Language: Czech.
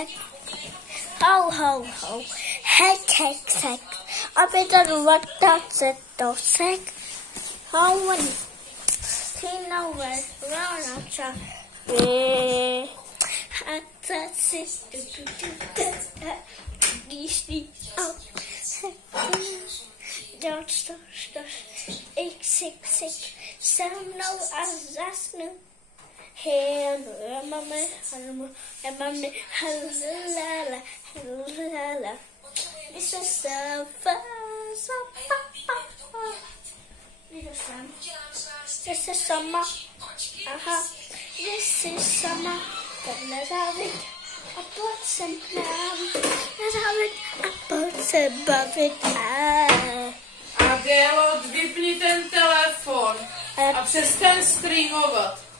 Ho, ho, ho, heck, heck, heck. Aby to vrtat se to sek. Hoven, tinover, ronača. A to si doč, ik, se mnou a zasnu. Hello, mami, halala. This is so This is summer. This is summer. Let's have it. I put some now. Let's have it. I put some above it. Adélo, vypni ten telefon a přestaň streamovat.